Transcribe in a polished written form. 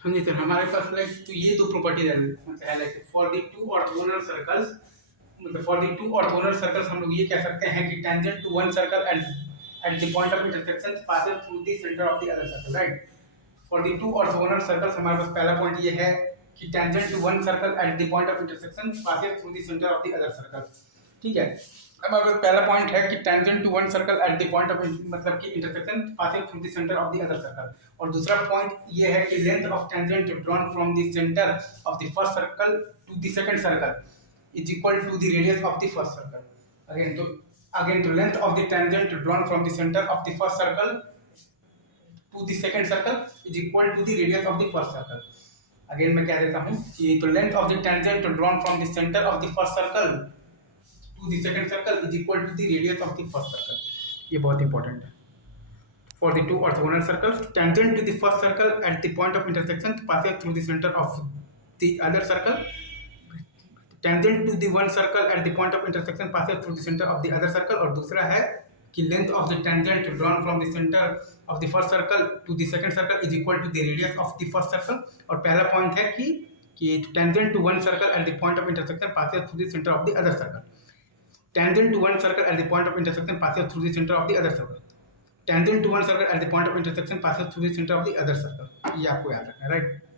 हाँ जी सर, हमारे पास लाइक तो ये दो प्रॉपर्टी है like for the two orthogonal circles, मतलब for the two orthogonal circles हम लोग ये कह सकते हैं कि tangent to one circle at the point of intersection passes through the centre of the other circle, right. For the two orthogonal circles हमारे पास पहला पॉइंट ये है कि tangent to one circle at the point of intersection passes through the centre of the other circle, ठीक है। हमारे पास पहला point है कि tangent to one circle at the point of मतलब कि intersection passing through the centre of the other circle, और दूसरा पॉइंट ये है कि length of tangent drawn from the centre of the first circle to the second circle is equal to the radius of the first circle. Again तो length of the tangent drawn from the centre of the first circle to the second circle is equal to the radius of the first circle. Again मैं कह देता हूं कि तो length of the tangent drawn from the centre of the first circle to the second circle is equal to the radius of the first circle। ये बहुत important है। For the two orthogonal circles, tangent to the first circle at the point of intersection passes through the center of the other circle. Tangent to the one circle at the point of intersection passes through the center of the other circle। और दूसरा है कि length of the tangent drawn from the center of the first circle to the second circle is equal to the radius of the first circle। और पहला point है कि tangent to one circle at the point of intersection passes through the center of the other circle। Tangent to one circle at the point of intersection passes through the center of the other circle। Tangent to one circle at the point of intersection passes through the center of the other circle। ये आपको याद रखना है, right.